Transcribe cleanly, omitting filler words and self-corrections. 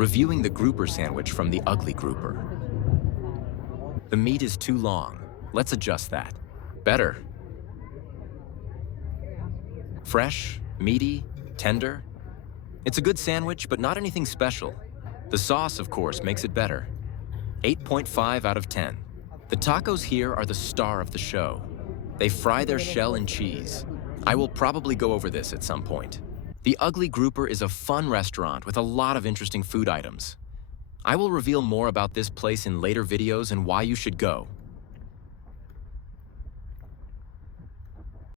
Reviewing the grouper sandwich from the ugly grouper. The meat is too long. Let's adjust that. Better. Fresh, meaty, tender. It's a good sandwich, but not anything special. The sauce, of course, makes it better. 8.5 out of 10. The tacos here are the star of the show. They fry their shell in cheese. I will probably go over this at some point. The Ugly Grouper is a fun restaurant with a lot of interesting food items. I will reveal more about this place in later videos and why you should go.